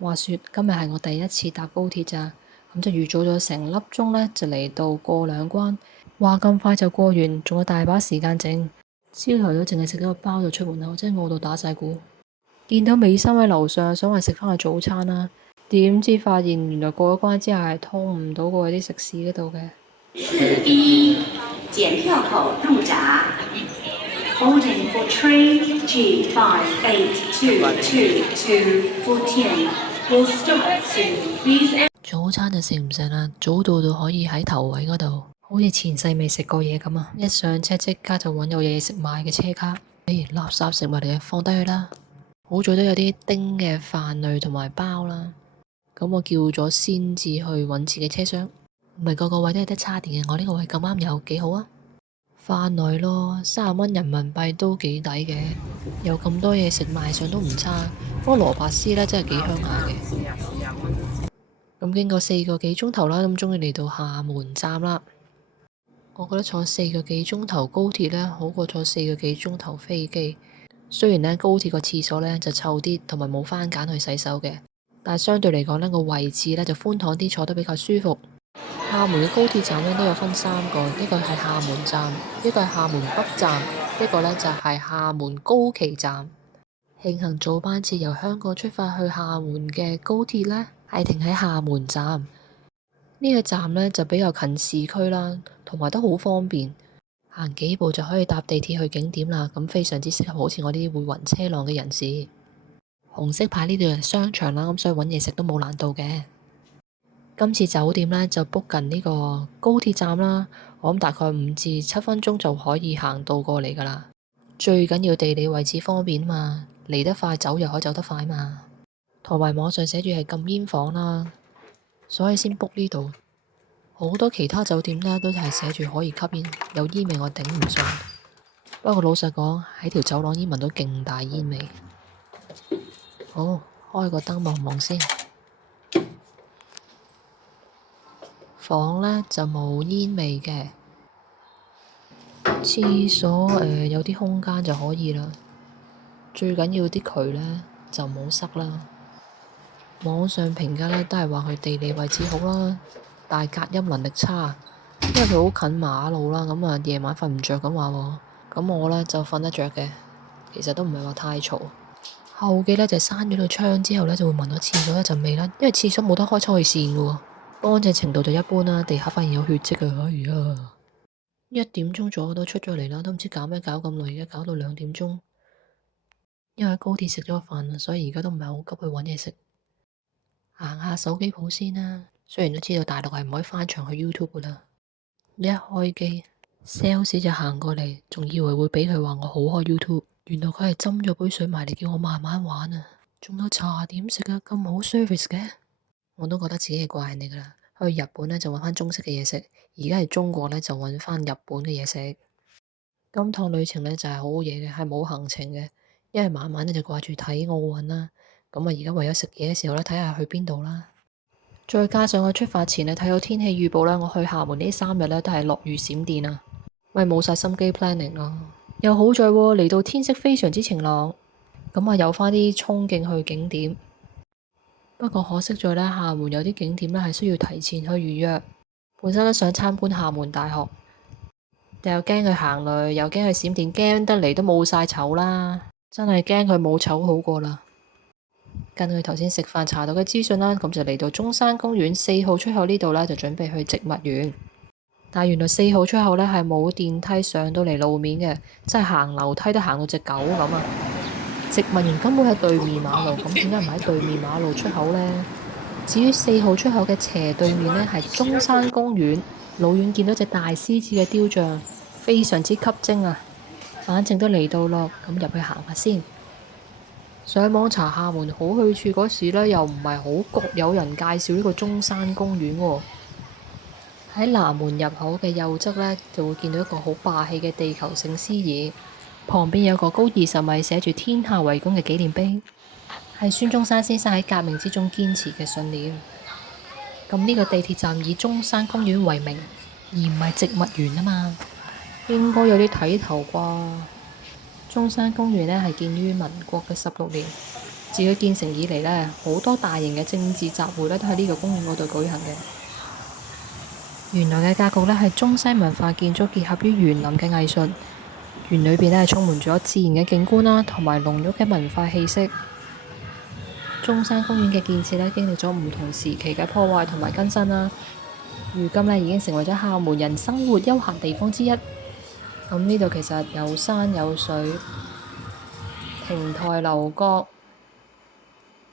話說今日係我第一次搭高鐵咋，咁就預早咗成粒鐘呢，就嚟到過兩關。話咁快就過完，仲有大把時間整。朝頭早淨係食咗個包就出門口，真係餓到打晒鼓。見到美心喺樓上，想話食翻個早餐啦，點知發現原來過咗關之後係通唔到過去啲食肆嗰度嘅。1檢票口入閘。Holding for train G5822 to Futian will start soon. Please. 早餐就食唔食啦，早到到可以喺頭位嗰度，好似前世未食過嘢咁啊！一上車即刻就揾有嘢食買嘅車卡。垃圾食物嚟嘅，放低佢啦。好在都有啲叮嘅飯類同埋包啦。咁我叫咗先至去揾自己車廂，唔係個個位都有得叉電嘅，我呢個位咁啱有，幾好啊！飯來咯，30蚊人民幣都幾抵嘅，有咁多嘢食，賣相都唔差。不過蘿蔔絲呢真係幾香下嘅。咁經過4個幾鐘頭啦，咁終於嚟到廈門站啦。我覺得坐4個幾鐘頭高鐵呢，好過坐4個幾鐘頭飛機。雖然呢，高鐵個廁所呢就臭啲，同埋冇番梘去洗手嘅，但係相對嚟講呢，個位置呢就寬敞啲，坐得比較舒服。廈門嘅高鐵站呢都有分3個，一個係廈門站，一個係廈門北站，一個呢就係廈門高崎站。慶幸早班次由香港出發去廈門嘅高鐵呢，係停喺廈門站。呢個站呢就比較近市區啦，同埋都好方便，行幾步就可以搭地鐵去景點啦。咁非常之適合好似我啲會暈車浪嘅人士。紅色牌呢度係商場啦，咁所以揾嘢食都冇難度嘅。今次酒店呢就 book 近呢個高鐵站啦，我諗大概5至7分鐘就可以行到過嚟噶啦。最緊要地理位置方便嘛，嚟得快走又可以走得快嘛。同埋網上寫住係禁煙房啦，所以先 book 呢度。好多其他酒店呢都係寫住可以吸煙，有煙味我頂唔順。不過老實講，喺條走廊已經聞到勁大煙味。好，開個燈望望先。房呢就冇煙味嘅，廁所有啲空間就可以啦。最緊要啲渠呢就冇塞啦。網上評價呢都係話佢地理位置好啦，但係隔音能力差，因為佢好近馬路啦。咁啊夜晚瞓唔着咁話喎，咁我呢就瞓得着嘅，其實都唔係話太嘈。後記呢就閂咗個窗之後呢，就會聞到廁所一陣味啦，因為廁所冇得開抽氣扇嘅喎。乾淨程度就一般啦，地下發現有血跡啊！哎呀，1點鐘左右都出咗嚟啦，都唔知搞咩搞咁耐，而家搞到2點鐘。因為喺高鐵食咗個飯，所以而家都唔係好急去揾嘢食，行下手機鋪先啦。雖然都知道大陸係唔可以翻牆去 YouTube 噶啦，一開機 sales 就行過嚟，仲以為會俾佢話我好開 YouTube，原來佢係斟咗杯水埋嚟叫我慢慢玩啊！仲有茶點食啊，咁好 service 嘅。我都覺得自己係怪人嚟噶啦，去日本呢就揾翻中式嘅嘢食，而家係中國呢就揾翻日本嘅嘢食。今趟旅程呢就係好好嘢嘅，係冇行程嘅，因為晚晚呢就掛住睇奧運啦。咁啊而家為咗食嘢嘅時候呢，睇下去邊度啦。再加上我出發前呢睇到天氣預報呢，我去廈門呢3日呢都係落雨閃電啊，咪冇晒心機 planning 咯。又好在嚟到天色非常之晴朗，咁啊有翻啲衝勁去景點。不過可惜在呢，廈門有啲景點呢係需要提前去預約。本身都想參觀廈門大學，但又驚佢行雷，又驚佢閃電，驚得嚟都冇晒籌啦。真係驚佢冇籌好過啦。根據頭先食飯查到嘅資訊啦，咁就嚟到中山公園4號出口呢度呢，就準備去植物園。但係原來4號出口呢係冇電梯上到嚟路面嘅，真係行樓梯都行到隻狗咁啊！植物園根本喺對面馬路，咁點解唔喺對面馬路出口呢？至於4號出口嘅斜對面呢，係中山公園，老遠見到隻大獅子嘅雕像，非常之吸睛啊！反正都嚟到咯，咁入去行下先。上網查廈門好去處嗰時呢，又唔係好覺有人介紹呢個中山公園喎。喺南門入口嘅右側呢，就會見到一個好霸氣嘅地球聖師爺。旁邊有個高20米寫住天下為公嘅紀念碑，係孫中山先生喺革命之中堅持嘅信念。咁呢個地鐵站以中山公園為名，而唔係植物園啊嘛，應該有啲睇頭啩。中山公園呢係建於民國嘅16年，自佢建成以嚟呢，好多大型嘅政治集會呢都喺呢個公園嗰度舉行嘅。園內嘅格局呢係中西文化建築結合於園林嘅藝術，園裏邊呢係充滿咗自然嘅景觀啦，同埋濃郁嘅文化氣息。中山公園嘅建設呢，經歷咗唔同時期嘅破壞同埋更新啦，如今呢已經成為咗廈門人生活休閒地方之一。咁呢度其實有山有水，亭台樓閣、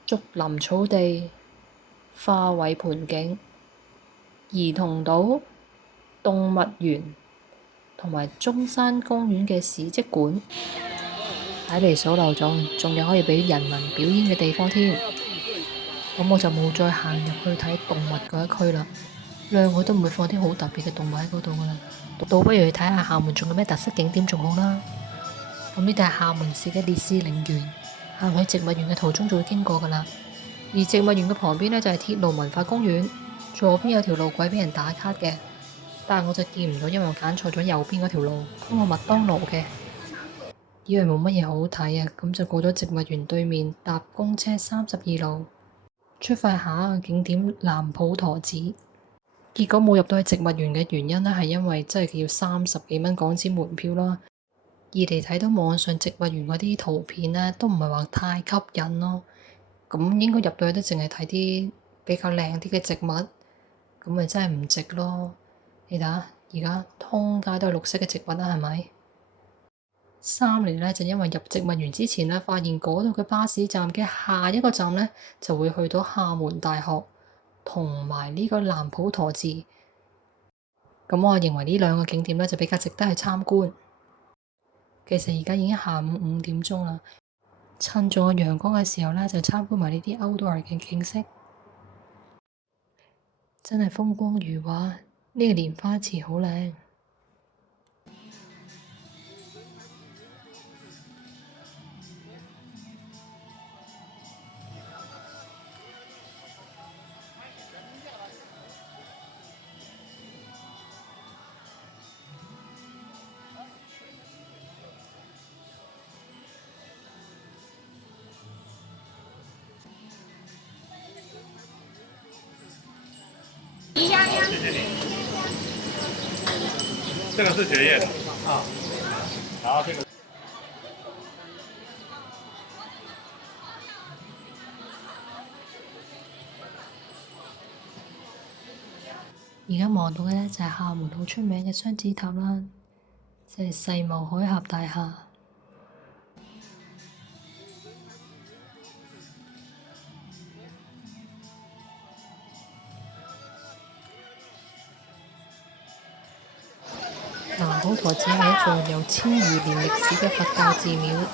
竹林草地、花卉盆景、兒童島、動物園同埋中山公園嘅史蹟館，睇嚟數漏咗，仲有可以畀人民表演嘅地方添。咁我就冇再行入去睇動物嗰一區啦，兩個都唔會放啲好特別嘅動物喺嗰度噶啦，倒不如去睇下廈門仲有咩特色景點仲好啦。咁呢度係廈門市嘅烈士陵園，行去植物園嘅途中就會經過噶啦。而植物園嘅旁邊呢，就係鐵路文化公園，左邊有條路軌俾人打卡嘅，但係我就見唔到，因為我揀錯咗右邊嗰條路，通過麥當勞嘅，以為冇乜嘢好睇啊，咁就過咗植物園對面，搭公車32路。出發下一個景點南普陀寺，結果冇入到去植物園嘅原因呢，係因為真係要30幾蚊港紙門票啦。二嚟睇到網上植物園嗰啲圖片呢，都唔係話太吸引咯。咁應該入到去都淨係睇啲比較靚啲嘅植物，咁咪真係唔值咯。你睇下，而家通街都係綠色嘅植物啦，係咪？三嚟呢，就因為入植物園之前呢，發現嗰度嘅巴士站嘅下一個站呢，就會去到廈門大學同埋呢個南普陀寺。咁我認為呢兩個景點呢，就比較值得去參觀。其實而家已經下午5點鐘啦，趁住個陽光嘅時候呢，就參觀埋呢啲 outdoor 嘅景色，真係風光如畫。呢個蓮花池好靚。谢谢你。这个是蕨叶的啊，然后这个。而家望到嘅呢，就係廈門好出名嘅雙子塔啦，即係世貿海峽大廈。南普陀寺係一座有千餘年歷史嘅佛教寺廟，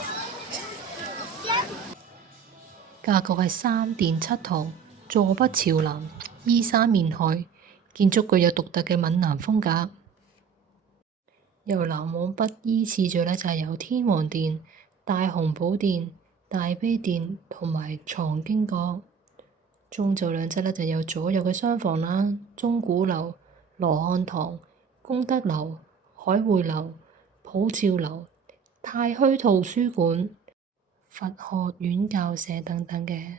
格局係三殿七堂，坐北朝南，依山面海，建築具有獨特嘅閩南風格。由南往北依次序呢，就係有天王殿、大雄寶殿、大悲殿同埋藏經閣。中軸兩側呢，就有左右嘅廂房啦，鐘鼓樓、羅漢堂、功德樓、海會樓、普照樓、太虛圖書館、佛學院校舍等等嘅。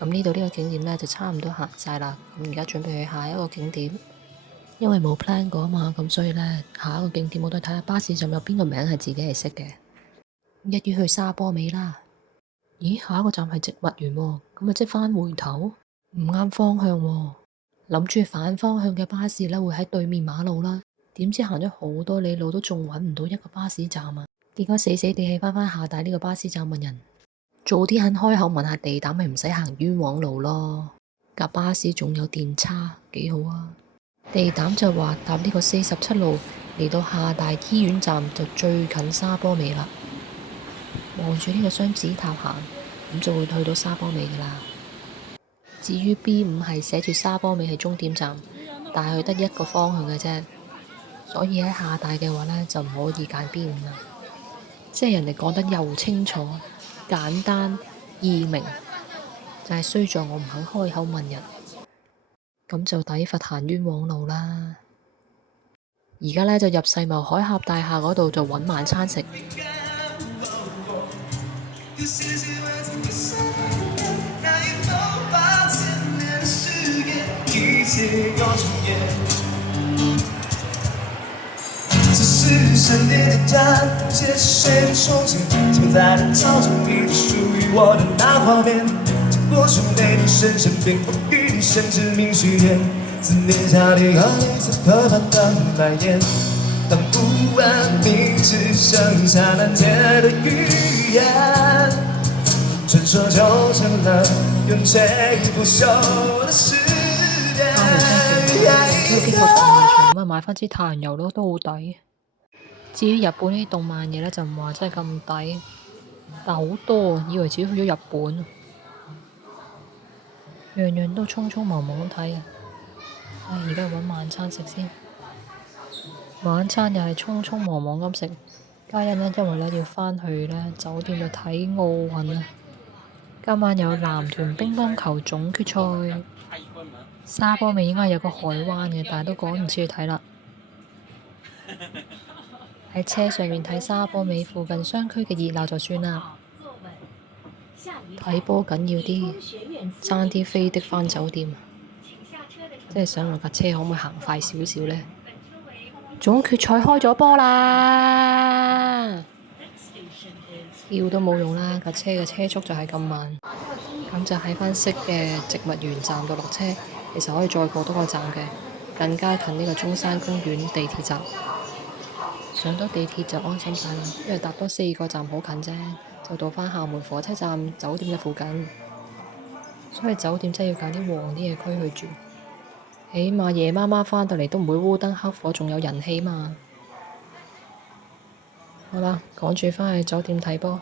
咁呢度呢個景點呢，就差唔多行晒啦。咁而家準備去下一個景點，因為冇 plan 過啊嘛，咁所以呢，下一個景點我都睇下巴士站有邊個名係自己係識嘅。一於去沙坡尾啦。咦，下一個站係植物園喎，咁咪即係返回頭，唔啱方向喎。諗住反方向嘅巴士呢會喺對面馬路啦，點知行咗好多里路都仲揾唔到一個巴士站啊！結果死死地氣返下大呢個巴士站問人，早啲肯開口問下地膽，咪唔使行冤枉路咯。架巴士仲有電叉，幾好啊！地膽就話搭呢個47路嚟到下大醫院站就最近沙坡尾啦。望住呢個雙子塔行，咁就會去到沙坡尾噶啦。至於 B5係寫住沙坡尾係終點站，但係佢得一個方向嘅啫，所以喺下大嘅話呢，就唔可以揀 B5啦。即係人哋講得又清楚、簡單、易明，就係衰在我唔肯開口問人，咁就抵罰行冤枉路啦。而家呢，就入世貿海峽大廈嗰度就揾晚餐食。这是闪电的战，写谁的憧憬？怎在人潮中你只属于我的那画面？经过树内你深深变风雨，甚至命许愿。思念下的和你此刻般的蔓延，当不安明只剩下难解的语言，传说就成了永垂不朽的誓言。要經過動漫場咁啊，買翻支太陽油咯，都好抵。至於日本呢啲動漫嘢呢，就唔話真係咁抵，但好多啊，以為自己去咗日本，樣樣都匆匆忙忙咁睇啊！而家揾晚餐食先，晚餐又係匆匆忙忙咁食。家欣呢，因為呢要返去呢酒店度睇奧運啊，今晚有男團乒乓球總決賽。沙坡尾應該有個海灣嘅，但係都趕唔切去睇啦。喺車上面睇沙坡尾附近商區嘅熱鬧就算啦。睇波緊要啲，爭啲飛的返酒店。即係想問架車可唔可以行快少少呢？總決賽開咗波啦！叫都冇用啦，架車嘅車速就係咁慢。咁就喺返識嘅植物園站度落車。其實可以再過多個站嘅，更加近呢個中山公園地鐵站。上到地鐵就安心晒啦，因為搭多4個站好近啫，就到返廈門火車站酒店嘅附近。所以酒店真係要揀啲旺啲嘅區去住，起碼夜媽媽返到嚟都唔會烏燈黑火，仲有人氣嘛。好啦，趕住返去酒店睇波。